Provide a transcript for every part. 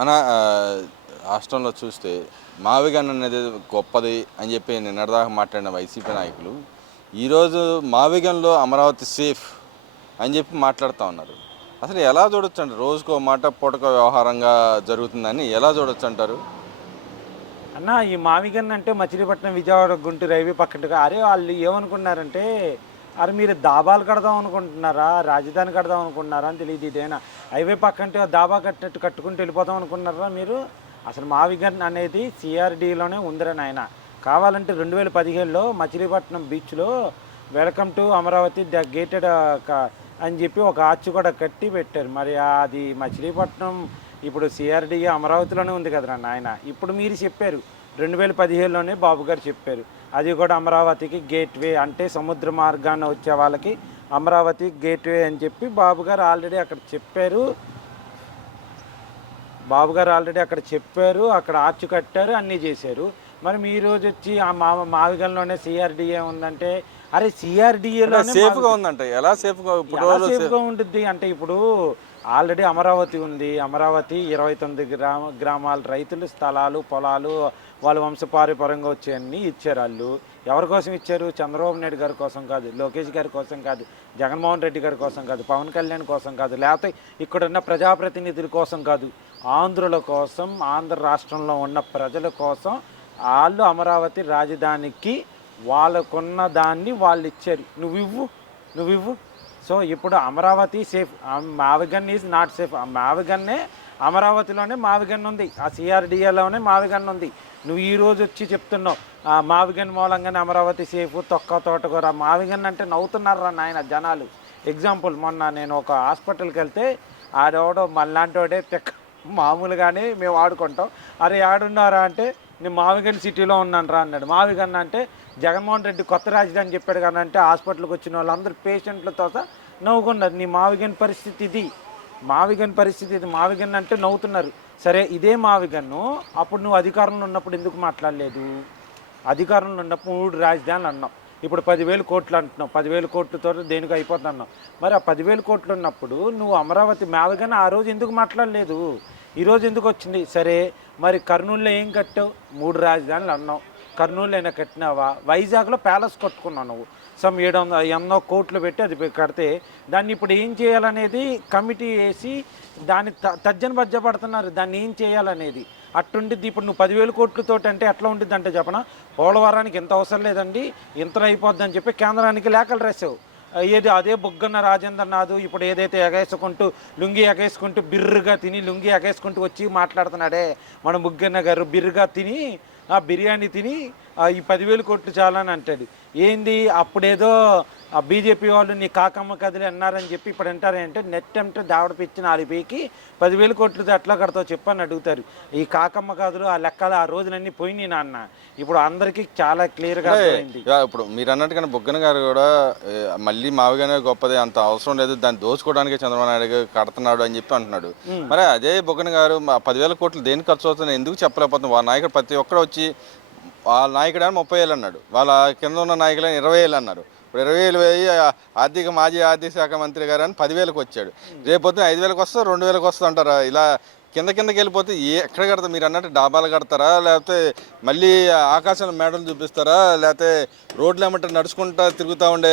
అన్న రాష్ట్రంలో చూస్తే మావిగన్ అనేది గొప్పది అని చెప్పి నిన్నటిదాకా మాట్లాడిన వైసీపీ నాయకులు ఈరోజు మావిగన్లో అమరావతి సేఫ్ అని చెప్పి మాట్లాడుతూ ఉన్నారు. అసలు ఎలా చూడొచ్చు అంటారు? రోజుకో మాట పూటకో వ్యవహారంగా జరుగుతుందని ఎలా చూడొచ్చు అంటారు? అన్న ఈ మావిగన్ అంటే మచిలీపట్నం విజయవాడ గుంటూరు రైల్వే పక్కనగా అరే వాళ్ళు ఏమనుకున్నారంటే అరే మీరు దాబాలు కడదాం అనుకుంటున్నారా రాజధాని కడదాం అనుకుంటున్నారా అని తెలియదు. ఇదేనా హైవే పక్కంటే దాబా కట్టినట్టు కట్టుకుంటూ వెళ్ళిపోదాం అనుకున్నారా మీరు? అసలు మావిగన్ అనేది సిఆర్డీలోనే ఉందిరా నాయన. కావాలంటే 2017లో మచిలీపట్నం బీచ్లో welcome to Amaravati the gated అని చెప్పి ఒక ఆర్చ్ కూడా కట్టి పెట్టారు. మరి అది మచిలీపట్నం ఇప్పుడు సిఆర్డీఏ అమరావతిలోనే ఉంది కదరా నాయన. ఇప్పుడు మీరు చెప్పారు 2017లోనే బాబు గారు చెప్పారు అది కూడా అమరావతికి గేట్వే, అంటే సముద్ర మార్గాన వచ్చే వాళ్ళకి అమరావతి గేట్వే అని చెప్పి బాబు గారు ఆల్రెడీ అక్కడ చెప్పారు. అక్కడ ఆర్చ్ కట్టారు, అన్నీ చేశారు. మరి మీ రోజు వచ్చి ఆ మావిగంలోనే సిఆర్డీఏ ఉందంటే అరే సిఆర్డీఏలోనే సేఫ్గా ఉందంట. ఎలా సేఫ్గా ఉంటుంది అంటే ఇప్పుడు ఆల్రెడీ అమరావతి ఉంది. అమరావతి 29 గ్రామాల రైతులు స్థలాలు పొలాలు వాళ్ళ వంశపారంపర్యంగా వచ్చేవన్నీ ఇచ్చారు. వాళ్ళు ఎవరి కోసం ఇచ్చారు? చంద్రబాబు నాయుడు గారి కోసం కాదు, లోకేష్ గారి కోసం కాదు, జగన్మోహన్ రెడ్డి గారి కోసం కాదు, పవన్ కళ్యాణ్ కోసం కాదు, లేకపోతే ఇక్కడున్న ప్రజాప్రతినిధుల కోసం కాదు, ఆంధ్రుల కోసం, ఆంధ్ర రాష్ట్రంలో ఉన్న ప్రజల కోసం వాళ్ళు అమరావతి రాజధానికి వాళ్ళకున్న దాన్ని వాళ్ళు ఇచ్చారు. నువ్వివ్వు. సో ఇప్పుడు అమరావతి సేఫ్, మావిగన్ ఈజ్ నాట్ సేఫ్. మావిగన్నే అమరావతిలోనే మావిగన్ ఉంది, ఆ సిఆర్డీఏలోనే మావిగన్ ఉంది. నువ్వు ఈరోజు వచ్చి చెప్తున్నావు మావిగన్ మూలంగానే అమరావతి సేఫ్, తొక్క తోటకూర. మావిగన్ అంటే నవ్వుతున్నారా నాయన జనాలు. ఎగ్జాంపుల్ మొన్న నేను ఒక హాస్పిటల్కి వెళ్తే ఆడెవడో మళ్ళాంటోడే మామూలుగానే మేము ఆడుకుంటాం. అరే ఆడున్నారా అంటే నేను మావిగన్ సిటీలో ఉన్నాను రా అన్నాడు. మావిగన్ అంటే జగన్మోహన్ రెడ్డి కొత్త రాజధాని చెప్పాడు కానీ అంటే హాస్పిటల్కి వచ్చిన వాళ్ళందరూ పేషెంట్లతో నవ్వుకున్నారు. నీ మావిగన్ పరిస్థితి ఇది, మావిగన్ అంటే నవ్వుతున్నారు. సరే ఇదే మావిగన్ను అప్పుడు నువ్వు అధికారంలో ఉన్నప్పుడు ఎందుకు మాట్లాడలేదు? అధికారంలో ఉన్నప్పుడు 3 రాజధానులు అన్నావు, ఇప్పుడు 10,000 కోట్లు అంటున్నావు. 10,000 కోట్లతో దేనికి అయిపోతుంది అన్నావు. మరి ఆ 10,000 కోట్లు ఉన్నప్పుడు నువ్వు అమరావతి మావిగన్ ఆ రోజు ఎందుకు మాట్లాడలేదు? ఈరోజు ఎందుకు వచ్చింది? సరే మరి కర్నూలులో ఏం కట్టావు? 3 రాజధానులు అన్నావు. కర్నూలు అయినా కట్టినావా? వైజాగ్లో ప్యాలెస్ కట్టుకున్నావు నువ్వు. సమ్ 700 కోట్లు పెట్టి అది కడితే దాన్ని ఇప్పుడు ఏం చేయాలనేది కమిటీ వేసి దాన్ని తర్జన భజ్జపడుతున్నారు. దాన్ని ఏం చేయాలనేది అట్టుండిద్ది. ఇప్పుడు నువ్వు 10,000 కోట్లతోటి అంటే ఎట్లా ఉంటుంది అంటే చెప్పనా, పోలవరానికి ఎంత అవసరం లేదండి, ఇంత అయిపోద్ది అని చెప్పి కేంద్రానికి లేఖలు రాసావు. ఏది అదే బుగ్గన్న రాజేంద్రనాథ్ ఇప్పుడు ఏదైతే లుంగి ఎగేసుకుంటూ బిర్రుగా తిని లుంగి ఎగేసుకుంటూ వచ్చి మాట్లాడుతున్నాడే మన బుగ్గన్న గారు, బిర్రుగా తిని బిర్యానీ తిని ఈ 10,000 కోట్లు చాలని అంటాడు. ఏంది అప్పుడేదో ఆ బీజేపీ వాళ్ళు నీ కాకమ్మ కదిలి అన్నారని చెప్పి ఇప్పుడు అంటారంటే నెట్ అంటే దావడ పిచ్చి 4 పీకి 10,000 కోట్లతో ఎట్లా కడతావు చెప్పని అడుగుతారు. ఈ కాకమ్మ కథలు ఆ లెక్కలు ఆ రోజులన్నీ పోయినాయి నాన్న. ఇప్పుడు అందరికీ చాలా క్లియర్గా అయింది. ఇప్పుడు మీరు అన్నట్టుగానే బుగ్గన గారు కూడా మళ్ళీ మావిగానే గొప్పది, అంత అవసరం లేదు, దాన్ని దోచుకోవడానికి చంద్రబాబు నాయుడు కడుతున్నాడు అని చెప్పి అంటున్నాడు. మరి అదే బుగ్గన గారు 10,000 కోట్లు దేనికి ఖర్చు అవుతుంది ఎందుకు చెప్పలేకపోతుంది? వాళ్ళ నాయకుడు ప్రతి ఒక్కరు వచ్చి వాళ్ళ నాయకుడు అని 30,000 అన్నాడు, వాళ్ళ కింద ఉన్న నాయకులు 20,000 అన్నారు. ఇప్పుడు 20,000 వేయి మాజీ ఆర్థిక శాఖ మంత్రి గారు అని 10,000కి వచ్చాడు. రేపొద్దున 5,000కి వస్తా 2,000కి వస్తా అంటారా? ఇలా కిందకి వెళ్ళిపోతే ఎక్కడ కడతారు? మీరు అన్నట్టు డాబాలు కడతారా, లేకపోతే మళ్ళీ ఆకాశంలో మేడలు చూపిస్తారా, లేకపోతే రోడ్లు ఏమంటారు నడుచుకుంటా తిరుగుతూ ఉండే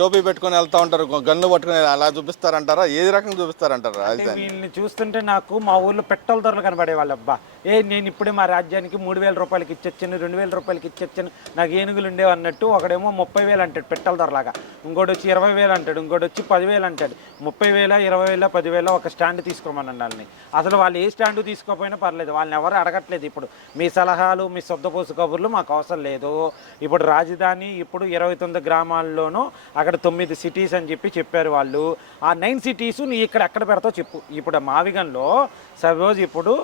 టోపీ పెట్టుకొని వెళ్తూ ఉంటారు, గన్ను పట్టుకుని అలా చూపిస్తారంటారా? ఏది రకంగా చూపిస్తారంటారా? వీళ్ళని చూస్తుంటే నాకు మా ఊళ్ళో పెట్రోల్ ధరలు కనబడే వాళ్ళు. అబ్బా నేను ఇప్పుడే మా రాజ్యానికి 3,000 రూపాయలకి ఇచ్చొచ్చాను, 2,000 రూపాయలకి ఇచ్చొచ్చాను, నాకు ఏనుగులు ఉండేవి అన్నట్టు. ఒకడేమో 30,000 అంటాడు పెట్రోల్ ధరలాగా, ఇంకోటి వచ్చి 20,000 అంటాడు, ఇంకోటి వచ్చి 10,000 అంటాడు. 30,000 20,000 10,000 ఒక స్టాండ్ తీసుకోమని వాళ్ళని. అసలు వాళ్ళు ఏ స్టాండ్ తీసుకోకపోయినా పర్లేదు, వాళ్ళని ఎవరు అడగట్లేదు. ఇప్పుడు మీ సలహాలు మీ సొద్దపోసు కబుర్లు మాకు అవసరం లేదు. ఇప్పుడు రాజధాని ఇప్పుడు 29 గ్రామాల్లోనూ అక్కడ 9 సిటీస్ అని చెప్పారు వాళ్ళు. ఆ 9 సిటీస్ నీ ఇక్కడ ఎక్కడ పెడతావు చెప్పు. ఇప్పుడు మావిగన్లో సపోజ్ ఇప్పుడు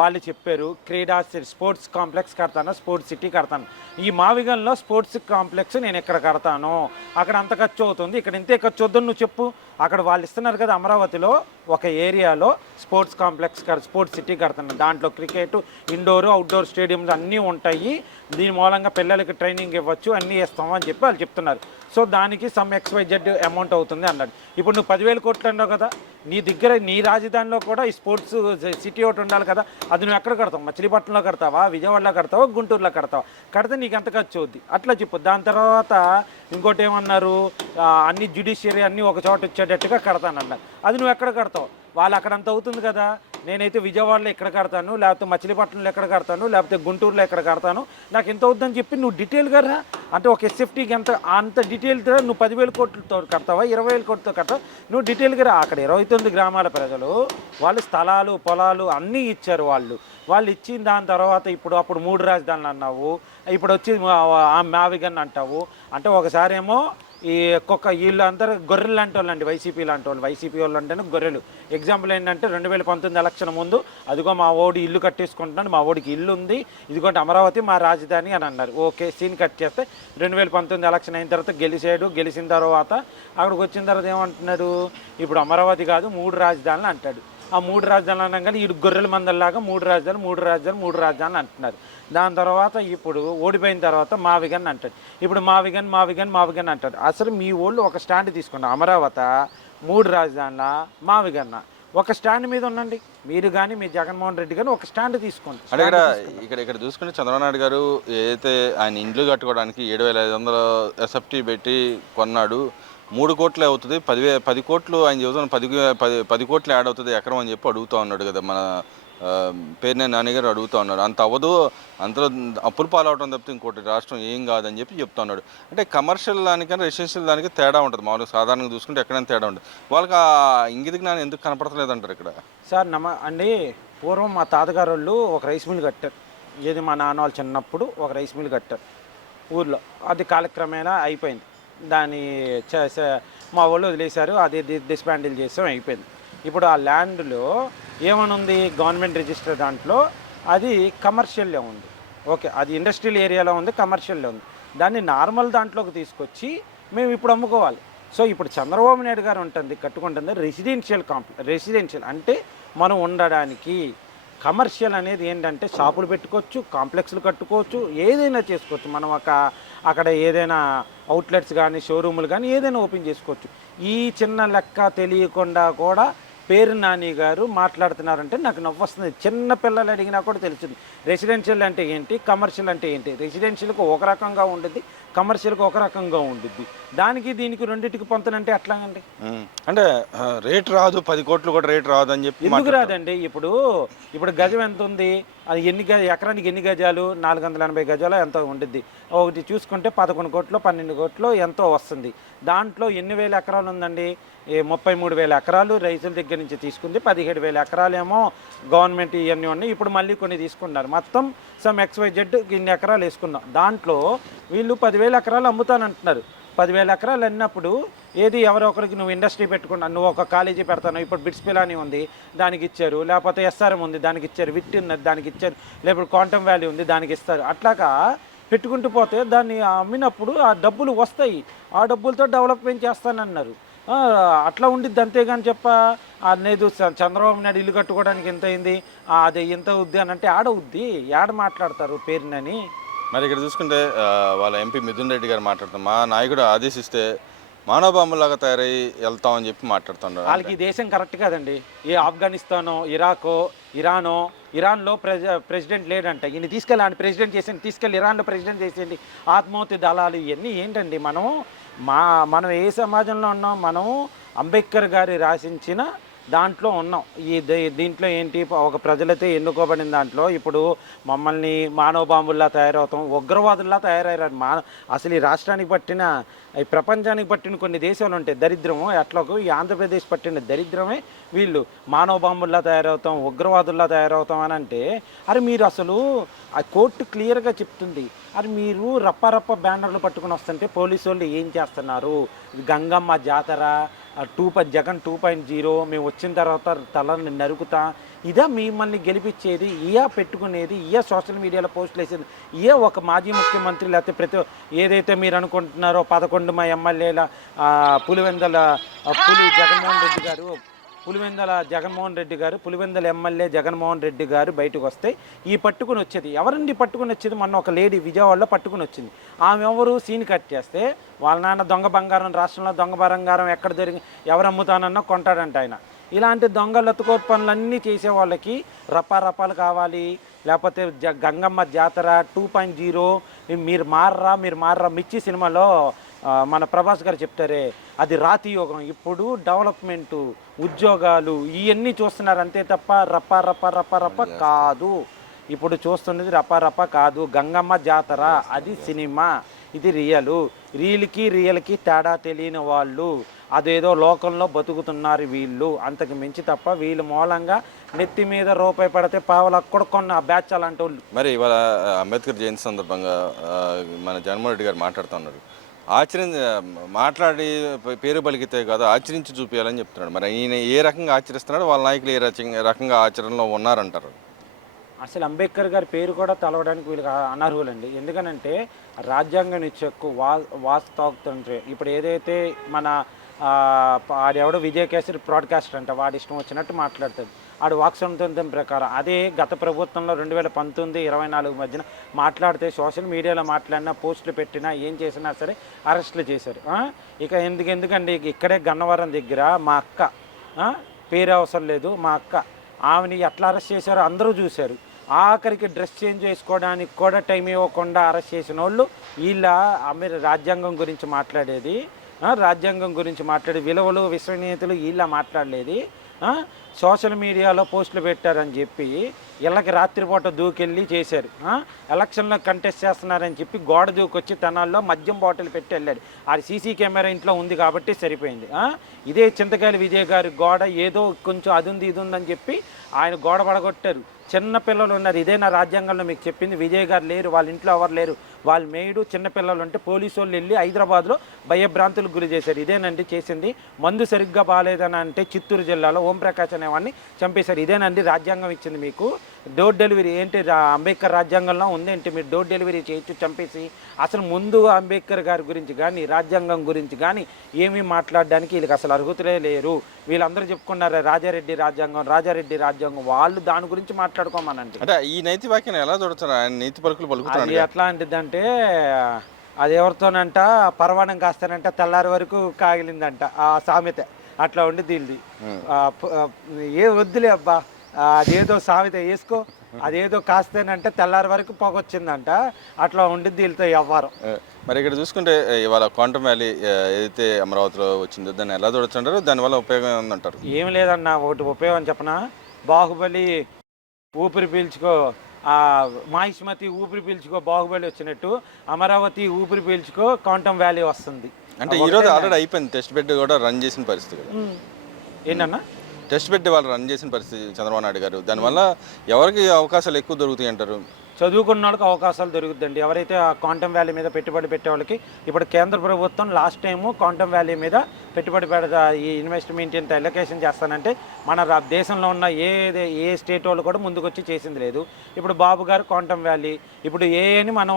వాళ్ళు చెప్పారు క్రీడా స్పోర్ట్స్ కాంప్లెక్స్ కడతాను, స్పోర్ట్స్ సిటీ కడతాను. ఈ మావిగన్లో స్పోర్ట్స్ కాంప్లెక్స్ నేను ఎక్కడ కడతాను, అక్కడ అంత ఖర్చు అవుతుంది, ఇక్కడ ఇంతే ఖర్చు అవుతుంది నువ్వు చెప్పు. అక్కడ వాళ్ళు ఇస్తున్నారు కదా అమరావతిలో ఒక ఏరియాలో స్పోర్ట్స్ కాంప్లెక్స్ స్పోర్ట్స్ సిటీ కడతాను, దాంట్లో క్రికెట్ ఇండోర్ అవుట్డోర్ స్టేడియంలు అన్నీ ఉంటాయి, దీని మూలంగా పిల్లలకి ట్రైనింగ్ ఇవ్వచ్చు, అన్నీ ఇస్తాము అని చెప్పి వాళ్ళు చెప్తున్నారు. సో దానికి సమ్ XYZ అమౌంట్ అవుతుంది అన్నాడు. ఇప్పుడు నువ్వు 10,000 కోట్లు అన్నావు కదా, నీ దగ్గర నీ రాజధానిలో కూడా ఈ స్పోర్ట్స్ సిటీ ఒకటి ఉండాలి కదా, అది నువ్వు ఎక్కడ కడతావు? మచిలీపట్నంలో కడతావా, విజయవాడలో కడతావా, గుంటూరులో కడతావా? కడితే నీకు ఎంత ఖర్చు అవుద్ది అట్లా చెప్పు. దాని తర్వాత ఇంకోటి ఏమన్నారు, అన్ని జ్యుడిషియరీ అన్నీ ఒక చోట వచ్చేటట్టుగా కడతానన్నారు. అది నువ్వు ఎక్కడ కడతావు? వాళ్ళు అక్కడంత అవుతుంది కదా, నేనైతే విజయవాడలో ఎక్కడ కడతాను, లేకపోతే మచిలీపట్నంలో ఎక్కడ కడతాను, లేకపోతే గుంటూరులో ఎక్కడ కడతాను, నాకు ఎంత అవుతుందని చెప్పి నువ్వు డీటెయిల్గా రా. అంటే ఒక ఎస్ఎఫ్టీకి ఎంత అంత డీటెయిల్తో నువ్వు 10,000 కోట్లతో కడతావా, 20,000 కోట్లతో కడతావా? నువ్వు డీటెయిల్గా రా. అక్కడ 29 గ్రామాల ప్రజలు వాళ్ళు స్థలాలు పొలాలు అన్నీ ఇచ్చారు. వాళ్ళు ఇచ్చిన దాని తర్వాత అప్పుడు 3 రాజధానులు అన్నావు, ఇప్పుడు వచ్చి మావిగన్ అంటావు. అంటే ఒకసారి ఏమో ఈ వీళ్ళు అందరూ గొర్రెలు లాంటి వాళ్ళు అండి, వైసీపీ లాంటి వాళ్ళు. వైసీపీ వాళ్ళు అంటేనే గొర్రెలు. ఎగ్జాంపుల్ ఏంటంటే 2019 ఎలక్షన్ ముందు అదిగో మా ఓడి ఇల్లు కట్టేసుకుంటున్నాడు, మా ఓడికి ఇల్లు ఉంది, ఇదిగోండి అమరావతి మా రాజధాని అని అన్నారు. ఓకే, సీన్ కట్ చేస్తే 2019 ఎలక్షన్ అయిన తర్వాత గెలిచిన తర్వాత అక్కడికి వచ్చిన తర్వాత ఏమంటున్నాడు, ఇప్పుడు అమరావతి కాదు 3 రాజధానులు అంటాడు. ఆ 3 రాజధానులు అనగానే వీడు గొర్రెల మందల్లాగా 3 రాజధానులు అంటున్నారు. దాని తర్వాత ఇప్పుడు ఓడిపోయిన తర్వాత మావిగన్ అంటాడు. ఇప్పుడు మావిగన్ అంటాడు. అసలు మీ వాళ్ళు ఒక స్టాండ్ తీసుకున్నారు, అమరావతి 3 రాజధానుల మావిగన్న ఒక స్టాండ్ మీద ఉండండి. మీరు కానీ మీ జగన్మోహన్ రెడ్డి కానీ ఒక స్టాండ్ తీసుకోండి. అంటే ఇక్కడ చూసుకుంటే చంద్రబాబు నాయుడు గారు ఏదైతే ఆయన ఇండ్లు కట్టుకోవడానికి 7,500 ఎస్ఎఫ్టీ పెట్టి కొన్నాడు, 3 కోట్లే అవుతుంది, 10 కోట్లు ఆయన చెబుతున్న 10 కోట్లు యాడ్ అవుతుంది ఎకరం అని చెప్పి అడుగుతూ ఉన్నాడు కదా మన పేరునే నాని గారు అడుగుతూ ఉన్నారు. అంత అవ్వదు, అంతలో అప్పులు పాలవటం తప్పితే ఇంకోటి రాష్ట్రం ఏం కాదని చెప్తా ఉన్నాడు. అంటే కమర్షియల్ దానికన్నా రెసిడెన్షియల్ దానికి తేడా ఉంటుంది. మామూలుగా సాధారణంగా చూసుకుంటే ఎక్కడైనా తేడా ఉంటుంది. వాళ్ళకి ఆ ఇంగిత జ్ఞానం ఎందుకు కనపడతలేదు అంటారు ఇక్కడ? సార్ అండి, పూర్వం మా తాతగారు వాళ్ళు ఒక రైస్ మిల్ కట్టారు. ఏది మా నాన్న వాళ్ళు చిన్నప్పుడు ఒక రైస్ మిల్ కట్టారు ఊర్లో. అది కాలక్రమేణా అయిపోయింది. దాన్ని మా వాళ్ళు వదిలేశారు, అది డిస్బాండిల్ చేసాం, అయిపోయింది. ఇప్పుడు ఆ ల్యాండ్లో ఏమనుంది, గవర్నమెంట్ రిజిస్టర్ దాంట్లో అది కమర్షియల్లో ఉంది. ఓకే, అది ఇండస్ట్రియల్ ఏరియాలో ఉంది, కమర్షియల్లో ఉంది. దాన్ని నార్మల్ దాంట్లోకి తీసుకొచ్చి మేము ఇప్పుడు అమ్ముకోవాలి. సో ఇప్పుడు చంద్రబాబు నాయుడు గారు కట్టుకుంటుంది రెసిడెన్షియల్ అంటే మనం ఉండడానికి. కమర్షియల్ అనేది ఏంటంటే షాపులు పెట్టుకోవచ్చు, కాంప్లెక్స్లు కట్టుకోవచ్చు, ఏదైనా చేసుకోవచ్చు. మనం అక్కడ ఏదైనా అవుట్లెట్స్ కానీ షోరూములు కానీ ఏదైనా ఓపెన్ చేసుకోవచ్చు. ఈ చిన్న లెక్క తెలియకుండా కూడా పేరు నాని గారు మాట్లాడుతున్నారంటే నాకు నవ్వొస్తుంది. చిన్న పిల్లలు అడిగినా కూడా తెలుస్తుంది రెసిడెన్షియల్ అంటే ఏంటి, కమర్షియల్ అంటే ఏంటి. రెసిడెన్షియల్కి ఒక రకంగా ఉంటుంది, కమర్షియల్కి ఒక రకంగా ఉంటుంది. దీనికి రెండింటికి పొంతనంటే ఎట్లాగండి? అంటే రేట్ రాదు, 10 కోట్లు కూడా రేట్ రాదు అని చెప్పి ఎందుకు రాదండి? ఇప్పుడు గజం ఎంత ఉంది, అది ఎకరానికి ఎన్ని గజాలు, 480 గజాలు ఎంత ఉంటుంది. ఒకటి చూసుకుంటే 11 కోట్లు 12 కోట్లు ఎంతో వస్తుంది. దాంట్లో ఎన్ని వేల ఎకరాలు ఉందండి? 33,000 ఎకరాలు రైతుల దగ్గర నుంచి తీసుకుంది, 17,000 ఎకరాలు ఏమో గవర్నమెంట్ ఇవన్నీ ఉన్నాయి. ఇప్పుడు మళ్ళీ కొన్ని తీసుకున్నారు. మొత్తం సమ్ XYZ ఇన్ని ఎకరాలు వేసుకున్నాం. దాంట్లో వీళ్ళు 10,000 ఎకరాలు అమ్ముతానంటున్నారు. 10,000 ఎకరాలు అన్నప్పుడు ఏది ఎవరో ఒకరికి నువ్వు ఇండస్ట్రీ పెట్టుకున్నా, నువ్వు ఒక కాలేజీ పెడతాను, ఇప్పుడు బిట్స్ పిలాని ఉంది దానికి ఇచ్చారు, లేకపోతే SRM ఉంది దానికి ఇచ్చారు, విట్ ఉన్నది దానికి ఇచ్చారు, లేకపోతే క్వాంటమ్ వ్యాలీ ఉంది దానికి ఇస్తారు. అట్లాగా పెట్టుకుంటూ పోతే దాన్ని అమ్మినప్పుడు ఆ డబ్బులు వస్తాయి, ఆ డబ్బులతో డెవలప్మెంట్ చేస్తానన్నారు. అట్లా ఉండిద్ది. అంతేగాని అనేది చంద్రబాబు నాయుడు ఇల్లు కట్టుకోవడానికి ఎంత అయింది, అది ఎంత అవుద్ది అని అంటే ఆడవుద్ది, ఏడ మాట్లాడతారు పేరునని. మరి ఇక్కడ చూసుకుంటే వాళ్ళ ఎంపీ మిథున్ రెడ్డి గారు మాట్లాడుతాం, మా నాయకుడు ఆదేశిస్తే మానవబాంబులాగా తయారై వెళ్తామని చెప్పి మాట్లాడుతున్నారు. వాళ్ళకి ఈ దేశం కరెక్ట్ కాదండి. ఏ ఆఫ్ఘనిస్తానో ఇరాకో ఇరాన్లో ప్రెసిడెంట్ లేడంట, ఈయన తీసుకెళ్ళి ప్రెసిడెంట్ చేసేయండి, తీసుకెళ్ళి ఇరాన్లో ప్రెసిడెంట్ చేసేయండి. ఆత్మహత్య దళాలు ఇవన్నీ ఏంటండి? మనం ఏ సమాజంలో ఉన్నాం? మనం అంబేద్కర్ గారి రాసించిన దాంట్లో ఉన్నాం. దీంట్లో ఏంటి, ఒక ప్రజలైతే ఎన్నుకోబడిన దాంట్లో ఇప్పుడు మమ్మల్ని మానవ బాంబుల్లా తయారవుతాం, ఉగ్రవాదుల్లా తయారయ్యారు. అసలు ఈ రాష్ట్రానికి పట్టిన, ఈ ప్రపంచానికి పట్టిన కొన్ని దేశాలు ఉంటాయి దరిద్రము, అట్లాగూ ఈ ఆంధ్రప్రదేశ్ పట్టిన దరిద్రమే వీళ్ళు. మానవ బాంబుల్లా తయారవుతాం, ఉగ్రవాదుల్లా తయారవుతాం అని అంటే, అరే మీరు అసలు ఆ కోర్టు క్లియర్గా చెప్తుంది. అది మీరు రప్ప బ్యానర్లు పట్టుకుని వస్తుంటే పోలీసు వాళ్ళు ఏం చేస్తున్నారు? గంగమ్మ జాతర, జగన్ 2.0, మేము వచ్చిన తర్వాత తలని నరుకుతా, ఇదా మిమ్మల్ని గెలిపించేది? పెట్టుకునేది? సోషల్ మీడియాలో పోస్టులు వేసేది? ఒక మాజీ ముఖ్యమంత్రి లేకపోతే ఏదైతే మీరు అనుకుంటున్నారో 11 మా ఎమ్మెల్యేల పులివెందల ఎమ్మెల్యే జగన్మోహన్ రెడ్డి గారు బయటకు వస్తే ఈ పట్టుకుని వచ్చేది ఎవరండి? పట్టుకుని వచ్చేది మొన్న ఒక లేడీ విజయవాడలో పట్టుకుని వచ్చింది. ఆమె ఎవరు? సీన్ కట్ చేస్తే వాళ్ళ నాన్న దొంగ బంగారం, రాష్ట్రంలో దొంగ బంగారం ఎక్కడ ఎవరు అమ్ముతానన్నా కొంటాడంట ఆయన. ఇలాంటి దొంగ లతుకోట్ పనులన్నీ చేసే వాళ్ళకి రపాలు కావాలి, లేకపోతే గంగమ్మ జాతర 2.0, మీరు మారరా మిర్చి సినిమాలో మన ప్రభాస్ గారు చెప్తారే, అది రాతి యోగం. ఇప్పుడు డెవలప్మెంటు, ఉద్యోగాలు ఇవన్నీ చూస్తున్నారు అంతే తప్ప రప్ప కాదు. ఇప్పుడు చూస్తున్నది రప్ప కాదు. గంగమ్మ జాతర అది సినిమా, ఇది రియల్కి తేడా తెలియని వాళ్ళు అదేదో లోకంలో బతుకుతున్నారు వీళ్ళు. అంతకు మించి తప్ప వీళ్ళ మూలంగా నెత్తి మీద రూపాయి పడితే పావలకు కూడా కొన్న బ్యాచ్ అలాంటి వాళ్ళు. మరి ఇవాళ అంబేద్కర్ జయంతి సందర్భంగా మన జగన్మోహన్ రెడ్డి గారు మాట్లాడుతున్నారు. మాట్లాడి పేరు పలికితే కాదు, ఆచరించి చూపించాలని చెప్తున్నాడు. మరి ఈయన ఏ రకంగా ఆచరిస్తున్నాడు, వాళ్ళ నాయకులు ఏ రకంగా ఆచరణలో ఉన్నారంటారు? అసలు అంబేద్కర్ గారి పేరు కూడా తలవడానికి వీళ్ళకి అనర్హులండి. ఎందుకనంటే రాజ్యాంగం ఇచ్చే వాస్తవంత్రే. ఇప్పుడు ఏదైతే మన ఆడెవడో విజయకేసరి బ్రాడ్కాస్టర్ అంట, వాడి ఇష్టం వచ్చినట్టు మాట్లాడుతుంది. ఆడు వాక్స్వాతంత్రం ప్రకారం అదే గత ప్రభుత్వంలో 2019-24 మధ్యన మాట్లాడితే సోషల్ మీడియాలో మాట్లాడినా, పోస్టులు పెట్టినా, ఏం చేసినా సరే అరెస్టులు చేశారు. ఇక ఎందుకండి ఇక్కడే గన్నవరం దగ్గర మా అక్క, పేరు అవసరం లేదు, మా అక్క, ఆమెని ఎట్లా అరెస్ట్ చేశారో అందరూ చూశారు. ఆఖరికి డ్రెస్ చేంజ్ చేసుకోవడానికి కూడా టైం ఇవ్వకుండా అరెస్ట్ చేసిన వాళ్ళు వీళ్ళ. రాజ్యాంగం గురించి మాట్లాడేది, రాజ్యాంగం గురించి మాట్లాడే విలువలు, విశ్వనీయతలు వీళ్ళ మాట్లాడలేది. సోషల్ మీడియాలో పోస్టులు పెట్టారని చెప్పి ఇళ్ళకి రాత్రిపూట దూకెళ్ళి చేశారు. ఎలక్షన్లో కంటెస్ట్ చేస్తున్నారని చెప్పి గోడ దూకొచ్చి తెనాల్లో మద్యం బాటిల్ పెట్టి వెళ్ళాడు. అది సీసీ కెమెరా ఇంట్లో ఉంది కాబట్టి సరిపోయింది. ఇదే చింతకాయల విజయ్ గారి గోడ ఏదో కొంచెం అది ఉంది ఇది ఉందని చెప్పి ఆయన గోడ పడగొట్టారు. చిన్నపిల్లలు ఉన్నారు. ఇదే నా రాజ్యాంగంలో మీకు చెప్పింది. విజయ్ గారు లేరు, వాళ్ళ ఇంట్లో ఎవరు లేరు, వాళ్ళ మేయుడు చిన్నపిల్లలు ఉంటే పోలీసు వాళ్ళు వెళ్ళి హైదరాబాద్లో భయభ్రాంతులకు గురి చేశారు. ఇదేనండి చేసింది. మందు సరిగ్గా బాగాలేదని అంటే చిత్తూరు జిల్లాలో ఓంప్రకాష్ అనేవాడిని చంపేశారు. ఇదేనండి రాజ్యాంగం ఇచ్చింది మీకు. డోర్ డెలివరీ ఏంటి అంబేద్కర్ రాజ్యాంగంలో ఉందేంటి? మీరు డోర్ డెలివరీ చేయొచ్చు చంపేసి. అసలు ముందు అంబేద్కర్ గారి గురించి కానీ రాజ్యాంగం గురించి కానీ ఏమీ మాట్లాడడానికి వీళ్ళకి అసలు అర్హతలే లేరు. వీళ్ళందరూ చెప్పుకున్నారు రాజారెడ్డి రాజ్యాంగం, వాళ్ళు దాని గురించి మాట్లాడుకోమనండి. అంటే ఈ నైతి వాక్యం ఎలా చూడతారు? ఆయన నీతి పలుకులు పలుకుతారు. అది ఎట్లాంటిదంటే అది ఎవరితోనంట పరవాణం కాస్తానంట తెల్లారి వరకు కాగిలిందంట ఆ సామెత. అట్లా ఉండి దీనిది ఏ వద్దులే అబ్బా, అదేదో సామెత వేసుకో, అదేదో కాస్తేనంటే తెల్లారి వరకు పొగొచ్చిందంట. అట్లా ఉండిద్ది వీళ్ళతో వ్యవహారం. మరి ఇక్కడ చూసుకుంటే ఇవాళ క్వాంటమ్ వ్యాలీ ఏదైతే అమరావతిలో వచ్చిందో దాన్ని ఎలా చూడొచ్చంటారు? దానివల్ల ఉపయోగం ఉందంటారు? ఏం లేదన్న, ఒకటి ఉపయోగం చెప్పనా. బాహుబలి ఊపిరి పీల్చుకో, మాహిష్మతి ఊపిరి పీల్చుకో బాహుబలి వచ్చినట్టు అమరావతి ఊపిరి పీల్చుకో క్వాంటమ్ వ్యాలీ వస్తుంది. అంటే ఈరోజు ఆల్రెడీ అయిపోయింది. టెస్ట్ బెడ్ కూడా రన్ చేసిన పరిస్థితి. ఏంటన్నా టెస్ట్ బెడ్ వాళ్ళు రన్ చేసిన పరిస్థితి చంద్రబాబు నాయుడు గారు. దానివల్ల ఎవరికి అవకాశాలు ఎక్కువ దొరుకుతాయి అంటారు? చదువుకున్న వాళ్ళకి అవకాశాలు దొరుకుతుందండి. ఎవరైతే ఆ క్వాంటమ్ వ్యాలీ మీద పెట్టుబడి పెట్టే వాళ్ళకి. ఇప్పుడు కేంద్ర ప్రభుత్వం లాస్ట్ టైము క్వాంటమ్ వ్యాలీ మీద పెట్టుబడి ఈ ఇన్వెస్ట్మెంట్ ఎంత ఎలొకేషన్ చేస్తానంటే మన దేశంలో ఉన్న ఏ స్టేట్ వాళ్ళు కూడా ముందుకొచ్చి చేసింది లేదు. ఇప్పుడు బాబు గారు క్వాంటమ్ వ్యాలీ ఇప్పుడు అని మనం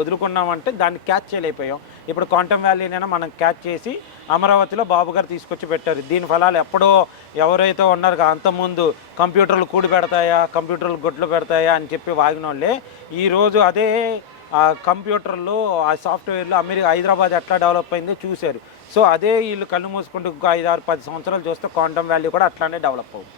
వదులుకున్నామంటే దాన్ని క్యాచ్ చేయలేకపోయాం. ఇప్పుడు క్వాంటమ్ వ్యాలీనైనా మనం క్యాచ్ చేసి అమరావతిలో బాబు గారు తీసుకొచ్చి పెట్టారు. దీని ఫలాలు ఎప్పుడో ఎవరైతే ఉన్నారో అంతకుముందు కంప్యూటర్లు కూడి పెడతాయా, కంప్యూటర్లు గుడ్లు పెడతాయా అని చెప్పి వాగిన వాళ్ళే ఈరోజు అదే కంప్యూటర్లు, ఆ సాఫ్ట్వేర్లు హైదరాబాద్ ఎట్లా డెవలప్ అయిందో చూశారు. సో అదే వీళ్ళు కళ్ళు మూసుకుంటూ 5, 6, 10 సంవత్సరాలు చూస్తే క్వాంటమ్ వ్యాలీ కూడా అట్లానే డెవలప్ అవుతుంది.